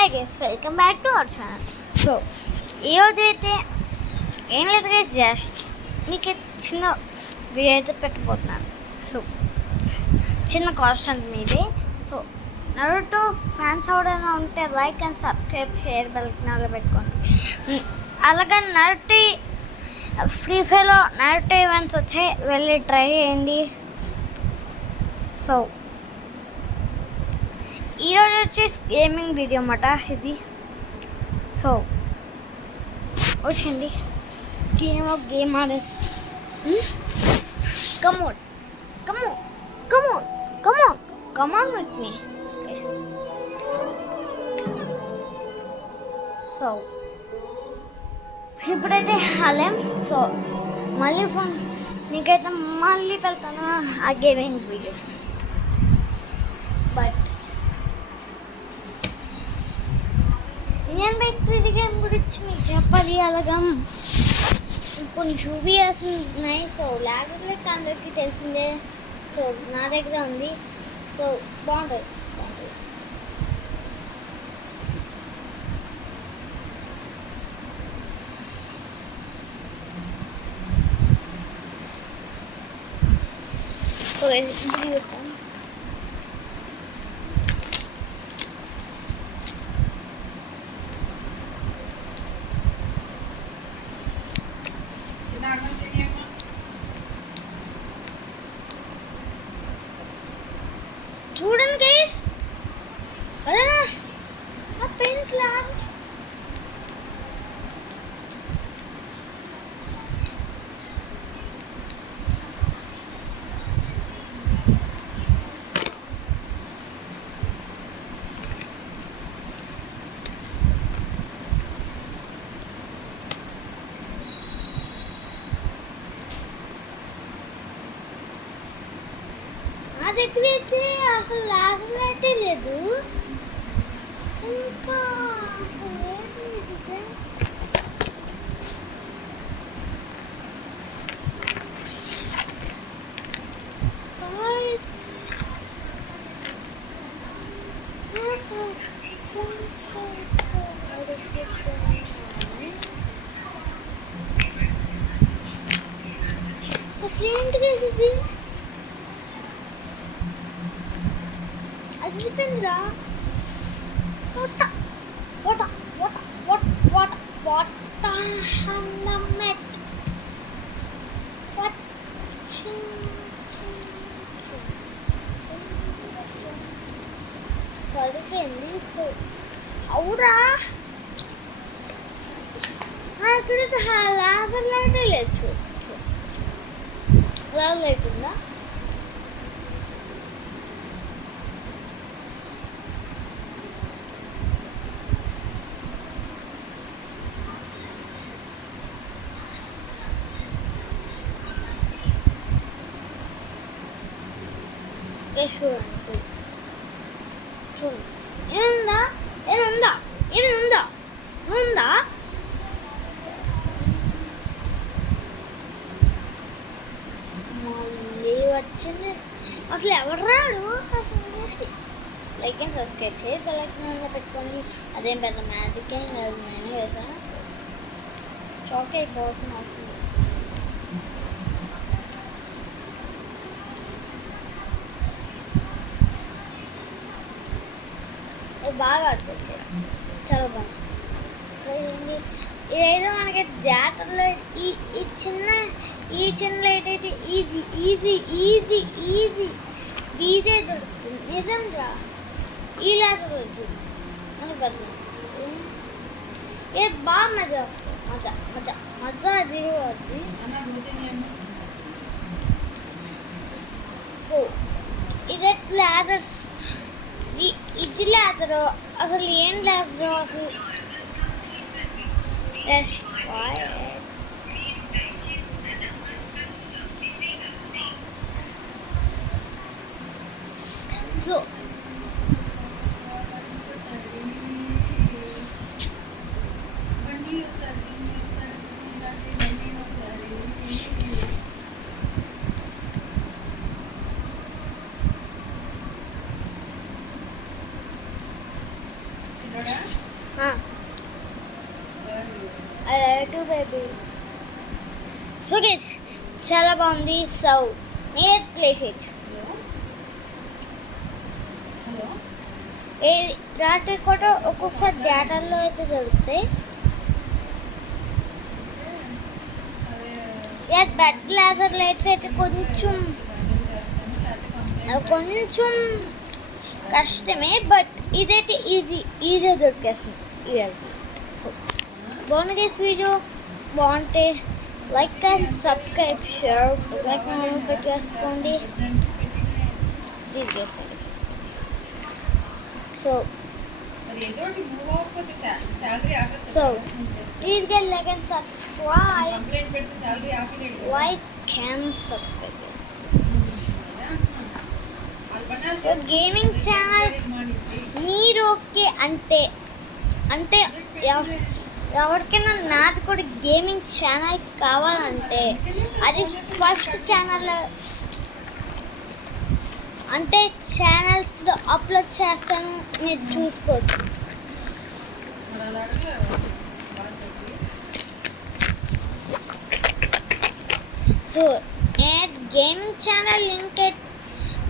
Hi guys, welcome back to our channel. So ఈరోజు అయితే ఏం లేదు, జస్ట్ మీకు చిన్న వీడియో అయితే పెట్టబోతున్నాను. సో చిన్న కాన్సెప్ట్ మీదే. సో నరుటో ఫ్యాన్స్ ఎవరైనా ఉంటే like and subscribe, share bell పెట్టుకోండి. అలాగే నరుటి ఫ్రీ ఫైర్లో నరుటో ఈవెంట్స్ వచ్చాయి, వెళ్ళి ట్రై చేయండి. సో ఈరోజు వచ్చేసి గేమింగ్ వీడియో అన్నమాట ఇది. సో వచ్చండి గేమ్ ఆడేది. Come on come on come on come on come on with me. So ఇప్పుడైతే హలేం. సో మళ్ళీ ఫోన్ మీకైతే మళ్ళీ వెళ్తాను ఆ gaming videos. But Indian bike 3D game గురించి మీకు చెప్పాలి. అలాగా కొన్ని షూబియర్స్ ఉన్నాయి. సో ల్యాగ్ అందరికీ తెలిసిందే. సో నా దగ్గర ఉంది. సో బాగుంటుంది. సో చూడండి గైస్, అదేనా ఆ పెన్ క్లాస్. నా దగ్గర అయితే అసలు లాగనట్టే లేదు. ఇంకా ఏంటిది ఇది? అది చెప్పిందిరా. వాట వాట వాట వాట వాట వాట హన్నమెట్ వాట్ పడిపోయింది. సో అవురా, అక్కడ లాగర్ లైట్ లేదు. లాగర్ లైట్ ఉందా? చూడండి చూడండి, ఏముందా ఏముందా ఏముందా ఉందా? మళ్ళీ వచ్చింది. అసలు ఎవరు రాడు. లైక్ అండ్ సబ్స్క్రైబ్ చేసి బెల్ ఐకాన్ పెట్టుకోండి. అదేం పెద్ద మ్యాజిక్ ఏం కాదు, నేనే వేసాను. షాక్ అయిపోతుంది అవుతుంది. బాగా ఆడుకోవచ్చు, చాలా బాగుంది. ఇదైతే మనకి జాతరలో ఈ చిన్న లైట్ అయితే easy easy easy easy easy దొరుకుతుంది. నిజం రా, ఈ లాగా దొరుకుతుంది మనకి బదులు. ఇది బాగా మజా వస్తుంది. మజా మజా మజా అది అవుతుంది. సో ఇది లాడర్స్, ఇది లేదరు అసలు ఏం లేదు అసలు. So baby. సో గైస్ చాలా బాగుంది. సో మీరు ప్లే చేయొచ్చు. రాత్రి కూడా ఒక్కొక్కసారి థియేటర్లో అయితే దొరుకుతాయి. బట్ లేజర్ లైట్స్ అయితే కొంచెం కష్టమే, బట్ ఇదైతే ఈజీగా దొరికేస్తుంది. సో బాగుంది గైస్. వీడియో బాగుంటే like and subscribe, share, like పెట్టేసుకోండి. So please get like and subscribe. Like and subscribe. So gaming channel మీరు ఓకే అంటే ఎవరికైనా నాది కూడా గేమింగ్ ఛానల్ కావాలంటే అది ఫస్ట్ ఛానల్ అంటే ఛానల్స్లో అప్లోడ్ చేస్తాను, మీరు చూసుకోవచ్చు. సో గేమింగ్ ఛానల్ లింక్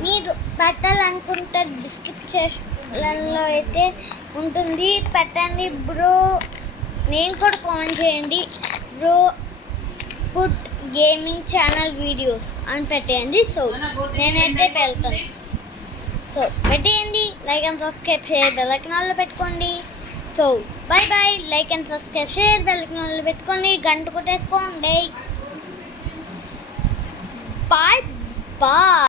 మీరు పెట్టాలనుకుంటే డిస్క్రిప్షన్లో అయితే ఉంటుంది, పెట్టండి బ్రో. నేను కూడా కామెంట్ చేయండి bro, put gaming channel videos అని పెట్టేయండి. సో నేనైతే పెడతాను. సో పెట్టేయండి. Like and subscribe, share, bell ఐకాన్లో పెట్టుకోండి. So bye bye. Like and subscribe, share, bell ఐకాన్లో పెట్టుకోండి. గంట కొట్టేసుకోండి. Bye bye.